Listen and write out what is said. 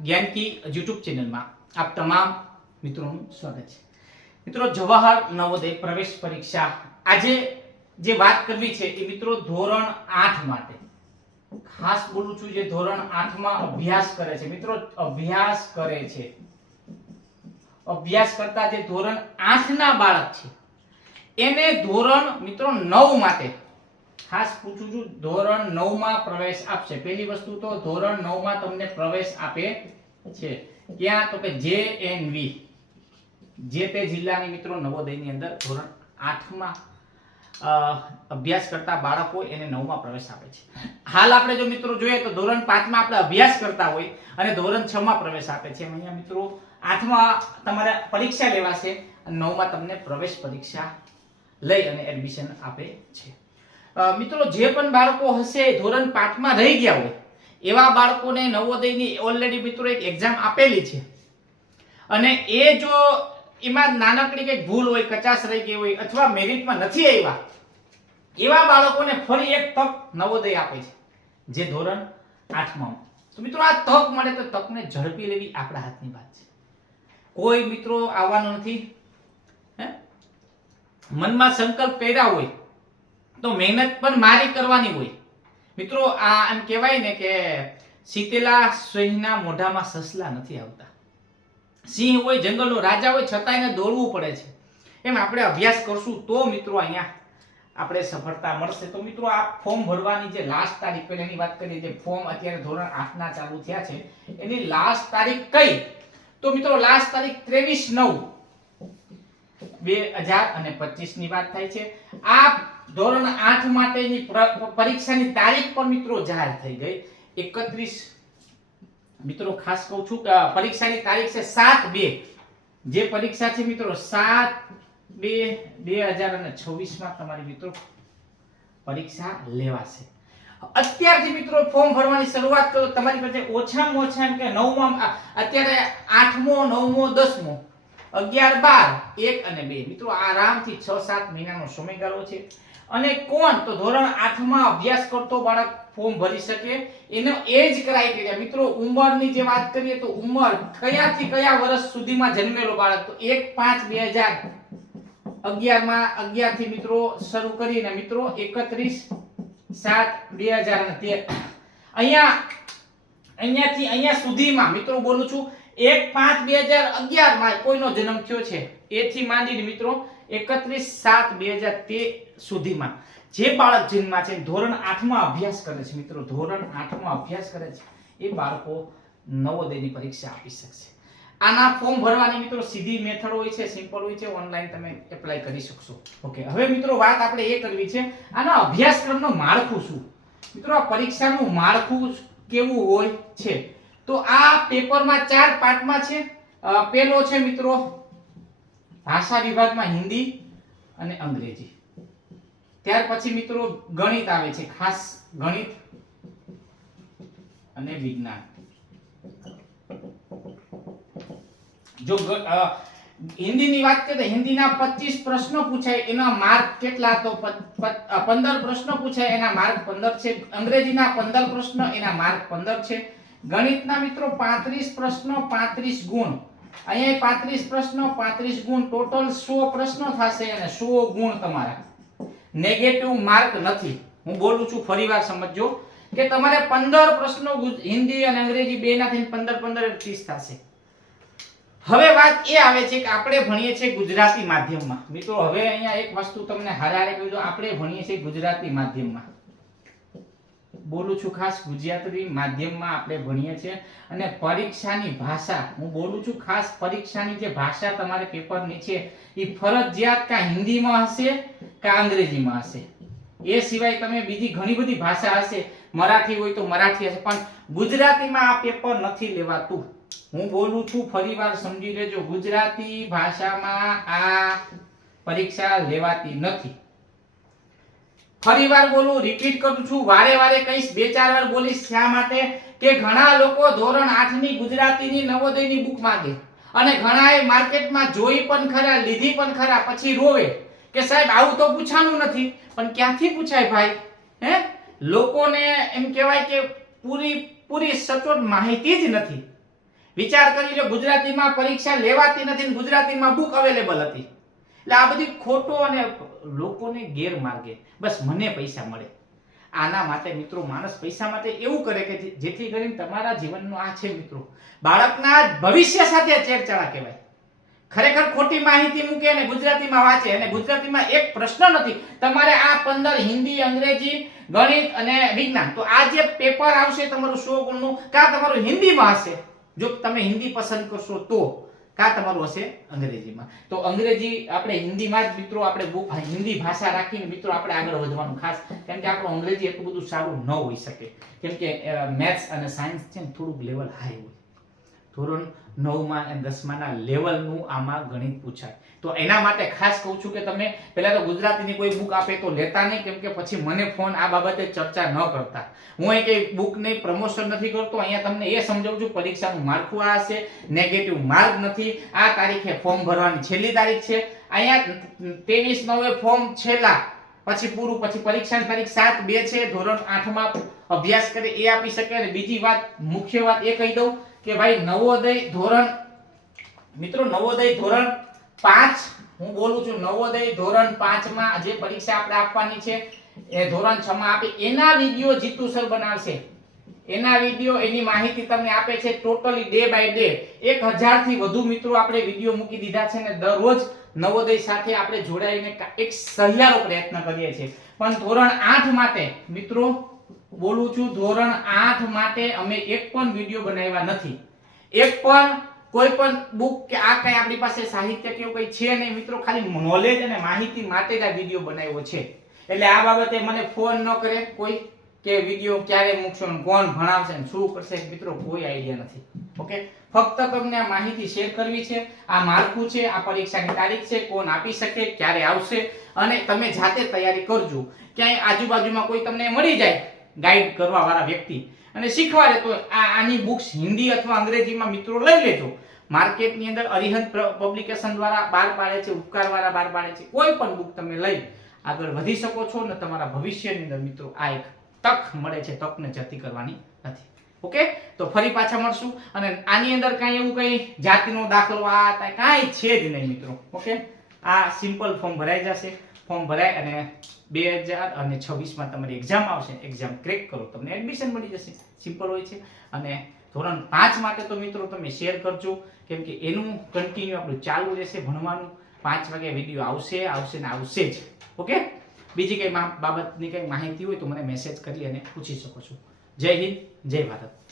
Gyanki YouTube ચેનલમાં આપ તમામ મિત્રોનું સ્વાગત છે. મિત્રો, જવાહર નવોદય પ્રવેશ પરીક્ષા આજે જે વાત કરવી છે એ મિત્રો ધોરણ આઠ માટે. ખાસ બોલું છું જે ધોરણ આઠમાં અભ્યાસ કરે છે. મિત્રો, અભ્યાસ કરે છે. અભ્યાસ કરતા જે ધોરણ આઠના બાળક છે, એને ધોરણ મિત્રો નવ માટે ખાસ પૂછું છું, ધોરણ નવમાં પ્રવેશ આપશે. પહેલી વસ્તુ તો ધોરણ નવમાં તમને પ્રવેશ આપે છે. ક્યાં? તો કે જે એન વી જે તે જિલ્લાની મિત્રો નવોદયની અંદર ધોરણ આઠમાં અભ્યાસ કરતા બાળકો એને નવમાં પ્રવેશ આપે છે. હાલ આપણે જો મિત્રો જોઈએ તો ધોરણ પાંચમાં આપણે અભ્યાસ કરતા હોય અને ધોરણ છ માં પ્રવેશ આપે છે. અહીંયા મિત્રો આઠમાં તમારે પરીક્ષા લેવાશે અને નવમાં તમને પ્રવેશ પરીક્ષા લઈ અને એડમિશન આપે છે. મિત્રો, જે પણ બાળકો હશે, ધોરણ પાંચમાં રહી ગયા હોય, એવા બાળકોને નવોદયની ઓલરેડી મિત્રો એક એક્ઝામ આપેલી છે. અને એ જો એમાં નાનકડી કંઈક ભૂલ હોય, કચાશ રહી ગઈ હોય, અથવા મેરિટમાં નથી આવ્યા, એવા બાળકોને ફરી એક તક નવોદય આપે છે, જે ધોરણ આઠમાં તો મિત્રો, આ તક મળે તો તકને ઝડપી લેવી આપણા હાથની વાત છે. કોઈ મિત્રો આવવાનો નથી, હે? મનમાં સંકલ્પ કર્યા હોય તો મહેનત પણ મારી કરવાની હોય. મિત્રો, આ એમ કહેવાય ને કે સીતેલા સિંહના મોઢામાં સસલા નથી આવતા. સિંહ હોય, જંગલનો રાજા હોય છતાં એને દોડવું પડે છે. એમ આપણે અભ્યાસ કરશું તો મિત્રો અહીંયા આપણે સફળતા મળશે. તો મિત્રો, આ ફોર્મ ભરવાની જે લાસ્ટ તારીખ પહેલાની વાત કરીએ, જે ફોર્મ અત્યારે ધોરણ આઠના ચાલુ થયા છે, એની લાસ્ટ તારીખ કઈ? તો મિત્રો લાસ્ટ તારીખ ત્રેવીસ નવ. બે હજાર અને પચીસની વાત થાય છે. આ ધોરણ આઠ માટેની પરીક્ષાની તારીખ પણ મિત્રો જાહેર થઈ ગઈ. એકત્રીસ મિત્રો ખાસ કહું છું કે પરીક્ષાની તારીખ છે સાત બે. જે પરીક્ષા છે મિત્રો સાત બે બે હજાર અને છવ્વીસમાં તમારી મિત્રો પરીક્ષા લેવાશે. અત્યારથી મિત્રો ફોર્મ ભરવાની શરૂઆત કરો, તમારી પાસે ઓછામાં ઓછા એમ કે નવમાં અત્યારે આઠમો, નવમો, દસમો, અગિયાર, બાર, એક અને બે. મિત્રો આરામથી છ સાત મહિનાનો સમયગાળો છે. અને કોણ? તો ધોરણ આઠમાં અભ્યાસ કરતો બાળક ફોર્મ ભરી શકે. એનો એજ ક્રાઇટેરિયા મિત્રો, ઉંમરની જે વાત કરીએ તો ઉંમર કયાથી કયા વર્ષ સુધીમાં જન્મેલો બાળક? તો એક પાંચ બે હજાર અગિયારમાં, અગિયારથી મિત્રો શરૂ કરીને મિત્રો એકત્રીસ સાત બે હજાર તેર. અહીંયા, અહીંયાથી અહીંયા સુધીમાં મિત્રો બોલું છું, એક પાંચ બે હજાર અગિયારમાં કોઈનો જન્મ થયો છે? એથી માંડીને મિત્રો એકત્રીસ સાત બે હજાર તે સુધીમાં. જે બાળક જન્મા છે, ધોરણ આઠમાં અભ્યાસ કરે છે, મિત્રો, ધોરણ આઠમાં અભ્યાસ કરે છે, એ બાળકો નવોદયની પરીક્ષા આપી શકશે. આના ફોર્મ ભરવાની, મિત્રો, સીધી મેથડ હોય છે સિમ્પલ હોય છે ઓનલાઈન તમે એપ્લાય કરી શકશો. ઓકે હવે, મિત્રો, વાત આપણે એ કરવી છે, આના અભ્યાસક્રમનું માળખું શું? મિત્રો, આ પરીક્ષાનું માળખું કેવું હોય છે? તો આ પેપરમાં ચાર પાર્ટમાં છે પહેલો છે, મિત્રો ભાષા વિભાગમાં હિન્દી અને અંગ્રેજી. ત્યાર પછી મિત્રો ગણિત આવે છે ખાસ ગણિત અને વિજ્ઞાન. જો હિન્દીની વાત કરીએ તો હિન્દીના 25 પ્રશ્નો પૂછાય એના માર્ક કેટલા? તો પ- પ- અ, 15 પ્રશ્નો પૂછાય એના માર્ક 15 છે. અંગ્રેજીના 15 પ્રશ્નો એના માર્ક 15 છે. ગણિતના મિત્રો 35 પ્રશ્નો 35 ગુણ. અહીંયા 35 પ્રશ્નો 35 ગુણ ટોટલ 100 પ્રશ્નો થશે અને 100 ગુણ તમારા. નેગેટિવ માર્ક નથી. હું બોલું છું ફરીવાર સમજજો કે તમારે 15 પ્રશ્નો હિન્દી અને અંગ્રેજી બેના થઈને 15 15 એટલે 30 થશે. હવે વાત એ આવે છે કે આપણે ભણીએ છીએ ગુજરાતી માધ્યમમાં. મિત્રો, હવે અહીંયા એક વસ્તુ તમને હારે કહી દઉં, આપણે ભણીએ છીએ ગુજરાતી માધ્યમમાં. બોલું છું ખાસ ગુજરાતી માધ્યમમાં આપણે ભણીએ છીએ. અને પરીક્ષાની ભાષા, હું બોલું છું ખાસ પરીક્ષાની જે ભાષા તમારે પેપરની છે એ ફરજિયાત કાં હિન્દીમાં હશે, કાં અંગ્રેજીમાં હશે. એ સિવાય તમે બીજી ઘણી બધી ભાષા હશે, મરાઠી હોય તો મરાઠી હશે, પણ ગુજરાતીમાં આ પેપર નથી લેવાતું. હું બોલું છું, ફરીવાર સમજી લેજો, ગુજરાતી ભાષામાં આ પરીક્ષા લેવાતી નથી. ફરીવાર બોલું રિપીટ કરું છું. વારે વારે કહીશ, બે ચાર વાર બોલીશ શા માટે? કે ઘણા લોકો ધોરણ 8 ની ગુજરાતીની નવોદયની બુક માંગે. અને ઘણાએ માર્કેટમાં જોઈ પણ ખરા, લીધી પણ ખરા, પછી રોવે. કે સાહેબ, આવું તો પૂછાનું નથી. પણ ક્યાંથી પૂછાય ભાઈ? હે? લોકોને એમ કહેવાય કે પૂરી પૂરી સચોટ માહિતી જ નથી. વિચાર કરી લો, ગુજરાતીમાં પરીક્ષા લેવાતી નથી ગુજરાતીમાં બુક અવેલેબલ હતી. એટલે આ બધી ખોટો અને લોકોને ગેરમાર્ગે. બસ મને પૈસા મળે. આના માટે મિત્રો માણસ પૈસા માટે એવું કરે કે જેથી કરીને તમારા જીવનનો આ છે મિત્રો. બાળકના ભવિષ્ય સાથે ચેડચાળા કહેવાય. ખરેખર ખોટી માહિતી મૂકે અને ગુજરાતીમાં વાંચે અને ગુજરાતીમાં એક પ્રશ્ન નથી. તમારે આ પંદર હિન્દી, અંગ્રેજી, ગણિત અને વિજ્ઞાન. તો આ જે પેપર આવશે તમારું સો ગુણનું, કાં તમારું હિન્દીમાં હશે? જો તમે હિન્દી પસંદ કરશો તો. કા તમારું હશે? અંગ્રેજીમાં. તો અંગ્રેજી આપણે હિન્દીમાં જ મિત્રો આપણે બુક હિન્દી ભાષા રાખીને મિત્રો આપણે આગળ વધવાનું. ખાસ કેમ કે આપણું અંગ્રેજી એટલું બધું સારું ન હોઈ શકે. કેમ કે મેથ્સ અને સાયન્સ છે થોડુંક લેવલ હાઈ હોય. ધોરણ નવમાં અને દસમાના લેવલનું આમાં ગણિત પૂછાય. તો એના માટે ખાસ કહું છું કે તમે પહેલાં તો ગુજરાતીની કોઈ બુક આપે તો લેતા નહીં, કેમ કે પછી મને ફોન આ બાબતે ચર્ચા ન કરતા. હું એ કંઈ બુકને પ્રમોશન નથી કરતો, અહીંયા તમને એ સમજાવું છું, પરીક્ષાનું માળખું આ હશે નેગેટિવ માર્ક નથી. આ તારીખે ફોર્મ ભરવાની છેલ્લી તારીખ છે. અહીંયા ત્રેવીસ નવે ફોર્મ છેલ્લા, પછી પૂરું, પછી પરીક્ષાની તારીખ સાત, બે છે, ધોરણ આઠમાં અભ્યાસ કરે એ આપી શકે. અને બીજી વાત, મુખ્ય વાત એ કહી દઉં કે ભાઈ નવોદય ધોરણ, મિત્રો નવોદય ધોરણ પાંચ, હું બોલું છું નવોદય ધોરણ પાંચમાં જે પરીક્ષા આપણે આપવાની છે, એ ધોરણ છ માં આપી, એના વીડિયો જીતુ સર બનાવશે. એના વીડિયો, એની માહિતી તમને આપે છે ટોટલી ડે બાય ડે. એક હજારથી વધુ મિત્રો આપણે વીડિયો મૂકી દીધા છે ને દરરોજ નવોદય સાથે આપણે જોડાઈને એક સહિયારો પ્રયત્ન કરીએ છીએ. પણ ધોરણ આઠ માટે, મિત્રો બોલું છું, ધોરણ આઠ માટે અમે એક પણ વીડિયો બનાવ્યા નથી. એક પણ કોઈ પણ બુક કે આ કઈ આપણી પાસે સાહિત્ય કે એવું કઈ છે નહીં, મિત્રો, ખાલી નોલેજ અને માહિતી માટે જ આ વીડિયો બનાવ્યો છે. એટલે આ બાબતે મને ફોન ન કરે કોઈ કે વીડિયો ક્યારે મૂકશો કોણ ભણાવશે શું કરશે મિત્રો, કોઈ આઈડિયા નથી. ઓકે ફક્ત તમને આ માહિતી શેર કરવી છે, આ માળખું છે, આ પરીક્ષાની તારીખ છે, કોણ આપી શકે, ક્યારે આવશે, અને તમે જાતે તૈયારી કરજો. ક્યાંય આજુબાજુમાં કોઈ તમને મળી જાય ગાઈડ કરવા વાળા વ્યક્તિ. અને શીખવાડે તો આ આની બુક્સ હિન્દી અથવા અંગ્રેજીમાં મિત્રો લઈ લેજો. માર્કેટની અંદર અરિહંત પબ્લિકેશન દ્વારા બહાર પાડે છે ઉપકાર વાળા બહાર પાડે છે. કોઈ પણ બુક તમે લઈ આગળ વધી શકો છો ને તમારા ભવિષ્યની અંદર મિત્રો આ એક તક મળે છે. તકને જતી કરવાની નથી. ઓકે? તો ફરી પાછા મળશું. અને આની અંદર કાંઈ એવું કંઈ જાતિનો દાખલો આ કાંઈ છે જ નહીં મિત્રો. ઓકે? આ સિમ્પલ ફોર્મ ભરાઈ જશે. ફોર્મ ભરાય અને બે હજાર અને છવ્વીસમાં તમારી એક્ઝામ આવશે. એક્ઝામ ક્રેક કરો. તમને એડમિશન મળી જશે. સિમ્પલ હોય છે. અને ધોરણ પાંચ માટે તો મિત્રો તમે શેર કરજો. કેમ કે એનું કન્ટિન્યુ આપણું ચાલુ રહેશે ભણવાનું. પાંચ વાગે વીડિયો આવશે. આવશે ને આવશે જ. ઓકે બીજી કંઈ બાબતની કંઈ માહિતી હોય તો મને મેસેજ કરી અને પૂછી શકો છો. જય હિન્દ. જય ભારત.